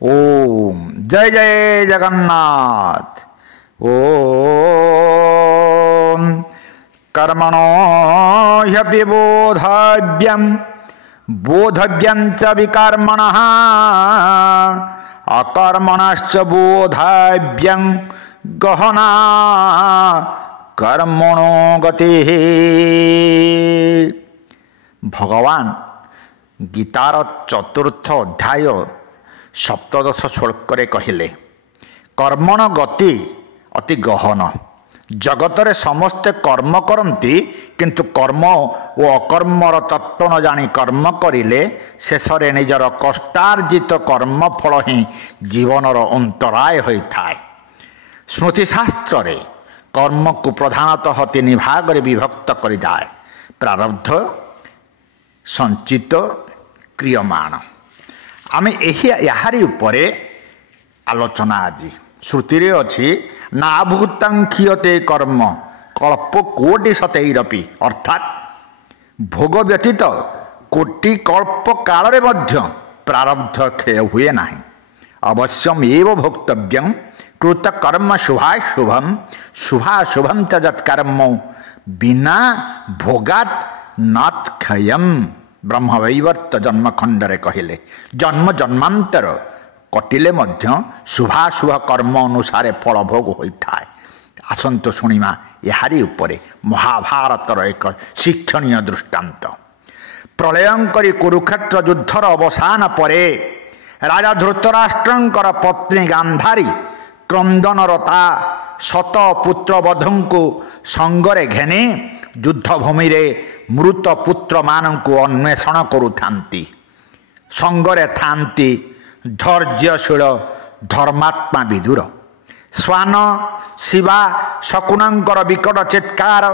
ओम जय जय जगन्नाथ। ओम कर्मणो ह्यपि बोधव्यं बोधव्यं च विकर्मणः अकर्मणश्च बोधव्यं गहना कर्मणो गतिः। भगवान गीतार चतुर्थ अध्याय सप्तदश श्लोक कहले कर्मण गति अति गहन। जगतरे समस्ते कर्म करती किंतु कर्म और अकर्मर तत्व न जानी कर्म करिले शेषरे निजर कष्टार्जित कर्म फल ही जीवनर अंतराय होता है। स्मृतिशास्त्र कर्म को प्रधानतः तीन भाग विभक्त कर जाए प्रारब्ध संचित क्रियमाण। आमे याहारी उपरे आलोचना आज श्रुति अच्छी नाभूतं क्षीयते कर्म कल्प कोटि शतैरपि अर्थात भोग व्यतीत कोटि कल्प काल प्रारब्ध क्षय हुए नहीं। अवश्यम एव भोक्तव्यं कृतकर्म शुभाशुभम शुभाशुभम च जत्कर्म बिना भोगात नात् क्षयम। ब्रह्मवैवर्त जन्मखंडरे कहले जन्म जन्मांतर कटिले मध्य शुभाशुभ कर्म अनुसार फल भोग होता है। आसंतु शुणिमा यारी उपरे महाभारतर एक शिक्षणीय दृष्टांत। प्रलयंकरी कुरुक्षेत्र युद्धर अवसान परे राजा धृतराष्ट्रंकर पत्नी गांधारी क्रंदनरता शत पुत्र बधुंकु संगरे घेनी युद्धभूमि रे मृत पुत्र मानंकु अन्वेषण करुथांती। संगरे थांती धैर्यशील धर्मात्मा विदुर। स्वान शिवा शकुनंकर विकट चित्कार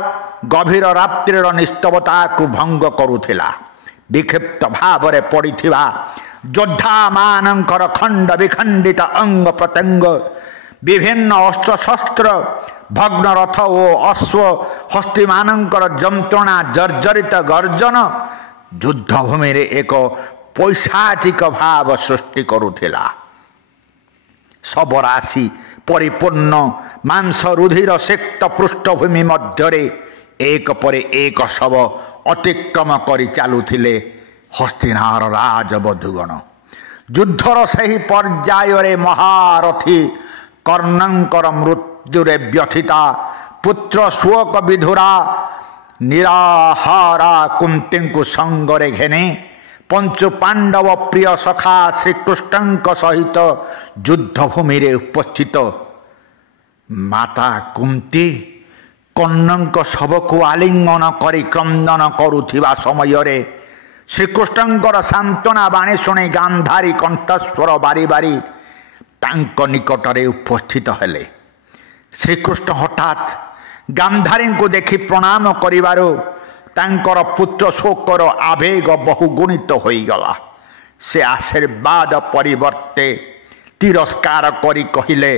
गभीर रात्रिर निस्तवता को भंग करुथिला। विक्षिप्त भावरे पड़िथिबा योद्धा मानंकर खंड विखंडित अंग प्रत्यंग विभिन्न अस्त्र शस्त्र भग्न रथ ओ अश्व हस्ती मानंकर जंत्रणा जर्जरित गर्जन युद्धभूमि रे एक पैशाचिक भाव सृष्टि करुथिला। सबराशि परिपूर्ण मांस रुधिर सिक्त पृष्ठभूमि मध्यरे एक परे एक शव अतिक्रम करि चालुथिले हस्तिनार राजबधुगण। युद्धर सही पर्याय महारथी कर्णंकर मृत्युरे व्यथिता पुत्र शोक विधुरा निराहारा कुंती को संगरे घेने पंचु पांडव प्रिय सखा श्रीकृष्ण सहित युद्धभूमि रे उपस्थित माता कुंती कर्ण शव को आलिंगन करी क्रंदन करुथिबा समय रे श्रीकृष्णंकर सांत्वना बाणी शुणी गांधारी कंठस्वर बारी बारी तांक निकटरे उपस्थित हेले। श्रीकृष्ण हठात गांधारी को देखि प्रणाम करिवारो तांकर पुत्र शोकर आवेग बहुगुणित होईगला। से आशीर्वाद परिवर्ते तिरस्कार करी कहिले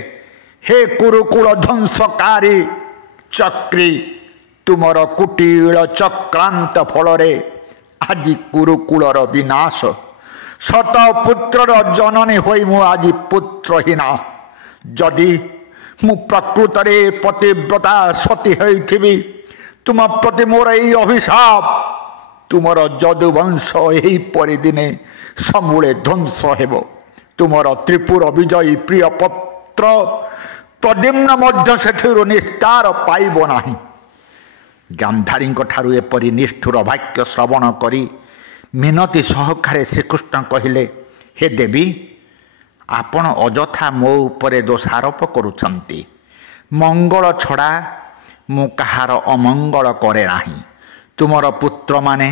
हे कुरुकुल ध्वंसकारी चक्री तुमर कुटील चक्रांत फलरे आज कुरुकुलर विनाश। शत पुत्रर जननी होई मु आज पुत्रहीना। जदि मु प्रकृतरे पतिव्रता सती होइथिबि तुम प्रति मोर यही अभिशाप तुमर जदुवंश यही परिदिने समूले ध्वंस हेब। तुमर त्रिपुर विजयी प्रिय पत्र प्रद्युम्न मध्य सेठिरु निस्तार पाइब नाही। गांधारी ठारू एपरी निष्ठुर वाक्य श्रवण करी मिनती सहकारे श्रीकृष्ण कहिले हे देवी आपण अजथा मो उपरे दोषारोप करुछंती। मंगल छड़ा मु कहार अमंगल करे नाही। तुमर पुत्र माने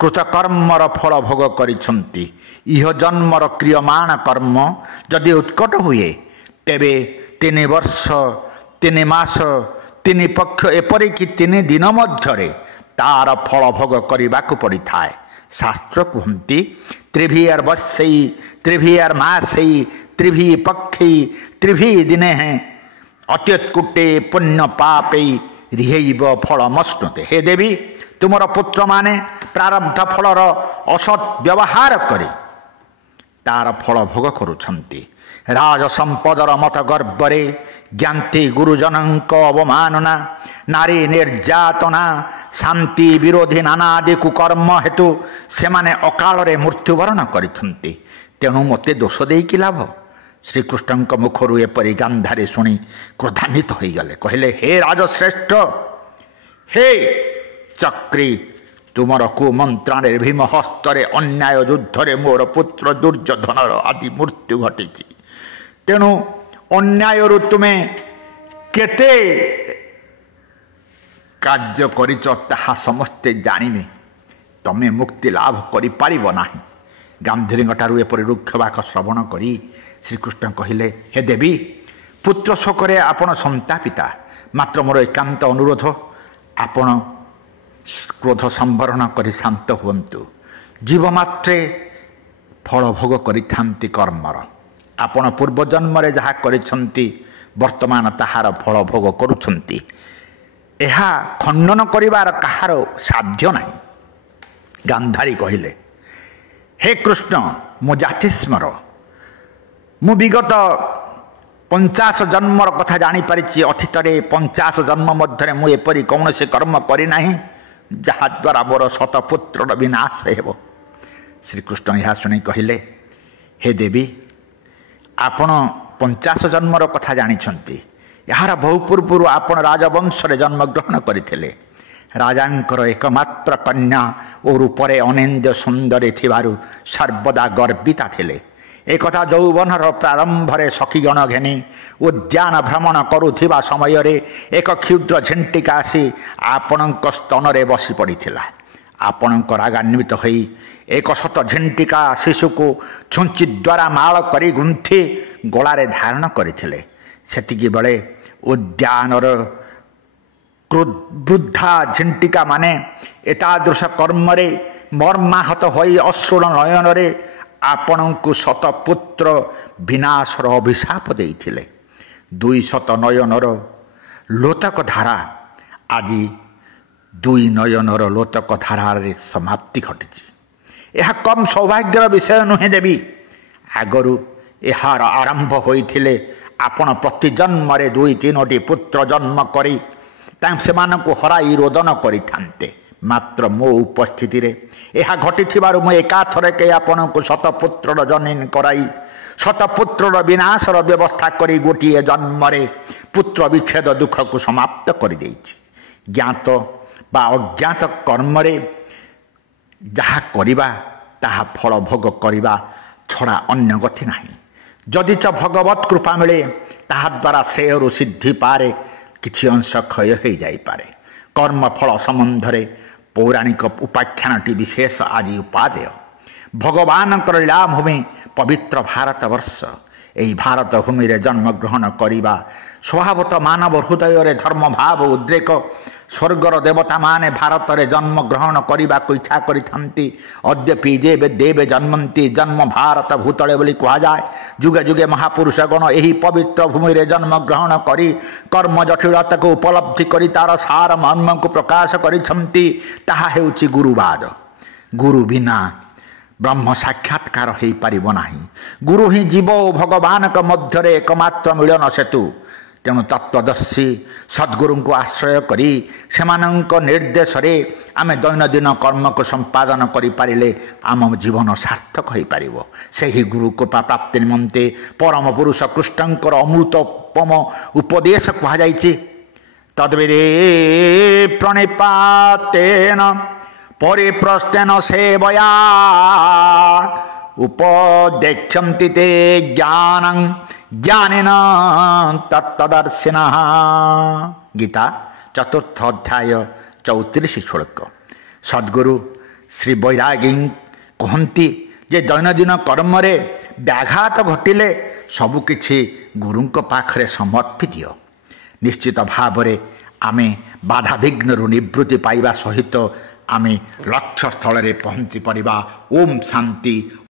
कृतकर्मर फल भोग करिछंती। इह जन्मर क्रियमाण कर्म जदि उत्कट हुए तेबे 3 वर्ष 3 मास 3 पक्ष एपरिकी 3 दिन मध्यरे तार फल भोग करने पड़ी थाए। शास्त्र कहती त्रिभियर वर्षई त्रिभियर मासई त्रिभी पक्षी त्रिभी दिने हैं अत्युत्कुटे पुण्य पापई रिहैव फलमश्नुते। हे देवी तुमर पुत्र माने प्रारब्ध फलर असत् व्यवहार करी तार फल भोग करुछंती। राज संपदर मत गर्वरे ज्ञाती गुरुजनक अवमानना नारी निर्यातना शांति विरोधी नानादि कुकर्म हेतु से माने अकाल मृत्युवरण करिथंती। तेणु मते दोष दे कि लाभ। श्रीकृष्ण मुखर एपरी गांधारी शुणी क्रोधान्वित हो गले। कहले हे राजश्रेष्ठ, हे चक्री, तुमर कुमंत्राणे भीम हस्तरे अन्याय युद्धरे मोर पुत्र दुर्योधनर आदि मृत्यु घटी। तेणु अन्याय तुम्हें केते कार्य करिच ताहा समस्ते जानिबे, तमे मुक्ति लाभ करि पारिबो नाही। गांधीरी ठारू एपरि रुक्षवाक श्रवण करी श्रीकृष्ण कहिले हे देवी, पुत्र शोकरे आपण संतापिता, मात्र मोर एकांत अनुरोध आपण क्रोध संवरण करी शांत हुअन्तु। जीव मात्रे फल भोग करिथांती कर्मर। आपण पूर्वजन्म जहाँ करिछंती वर्तमान ताहार फल भोग करुछंती। एहा खंडन करिवार कहार साध्य नाही। गांधारी कहिले हे कृष्ण, मो जाति स्मर, मु विगत 50 जन्मर कथा जानी पारिछि। अतीतरे 50 जन्म मध्य मु एपरि कौनसी कर्म करि नाही जहा द्वारा मोर शतपुत्र विनाश हेबो। श्रीकृष्ण यह शुणी कहिले हे देवी, आपण 50 जन्मर कथा जानिछंती। यार बहु पूर्व आपण राजवंशरे जन्म ग्रहण करथिले। राजांकर एकमात्र कन्या और रूपरे अनिंद्य सुंदरी थिबारु सर्वदा गर्विता थिले। एकथा यौवनर प्रारंभरे सखीगण घेनी उद्यान भ्रमण करुथिबा समयरे एक क्षुद्र झिंटिका आसी आपणक स्तनरे बसी पड़िथिला। आपणक रागान्वित होई 100 झिंटिका शिशु को छुंची द्वारा माल करी गुंथि गलारे धारण करथिले। सेतिकी बेले उद्यानर वृद्धा झिंटिका माने एतादृश कर्मरे मर्माहत होई अश्रुण नयनरे आपणଙ୍କୁ शतपुत्र विनाशर अभिशाप देइथिले। 200 नयनर लोतक धारा आज 2 नयनर लोतक धारार समाप्ति घटी। यह कम सौभाग्यर विषय नुहे देवी। आगरू यार आरंभ होइथिले आपण प्रति जन्मरे 2-3टी पुत्र जन्म करी सेमानंकु हराई रोदन करिथान्ते। मात्र मो उपस्थिति रे यह घटी थिबारु मो एकाथरे के आपनकु शतपुत्र जनन कराई शतपुत्र विनाशर व्यवस्था करी गोटिए जन्मरे पुत्र विच्छेद दुख को समाप्त कर देइछि। ज्ञात बा अज्ञात कर्मरे जहा करिबा ताहा फल भोग करिबा छड़ा अन्य गति नाही। जदि च भगवत कृपा मिले ताहा द्वारा श्रेय सिद्धि पारे किछि अंश क्षय हो जाई पारे। कर्म फल संबंधरे पौराणिक उपाख्यानटी विशेष आज उपादेय। भगवान लीला भूमि पवित्र भारतवर्ष। यही भारत भूमि रे जन्म ग्रहण करिबा स्वभावतः मानव हृदय धर्म भाव उद्रेक। स्वर्गर देवता माने भारत रे जन्म ग्रहण करिबा को इच्छा करिथांती। अद्यपि जेबे देवे जन्मंती जन्म भारत भूतले बोली कहा जाए। जुगे जुगे महापुरुष गण यही पवित्र भूमि रे जन्म ग्रहण करी कर्म जटिलता को उपलब्धि करी तार सार मर्म को प्रकाश करिछंती। ताहा हेउची गुरुवाद। गुरु बिना ब्रह्म साक्षात्कार हो पारिब नाही। गुरु ही जीव और भगवान के मध्य एकमात्र मिलन सेतु। तेणु तत्वदर्शी सद्गुरु को आश्रय करी सेमानंक निर्देश रे आमे दैनंदिन कर्म को संपादन करि पारिले आम जीवन सार्थक हो पारिबो। सेही गुरु कृपा प्राप्ति निमंते परम पुरुष कृष्णंकर अमृतोपम उपदेश कहा जाइछि। तद्विदे प्रणिपातेन परिप्रश्नेन सेवया उपदेक्षन्ति ते ज्ञानं ज्ञानेन तत्तदर्शिनः। गीता 4th अध्याय 34 श्लोक। सद्गुरु श्री बैरागी कहती जे दैनंदिन कर्म रे व्याघात घटिले सबकिछि गुरुंक पाखरे समर्पित। निश्चित भाव रे आमे बाधा विघ्न निवृत्ति पाइबा सहित आमे लक्ष्य स्थल रे पहुँची परिबा। ओम शांति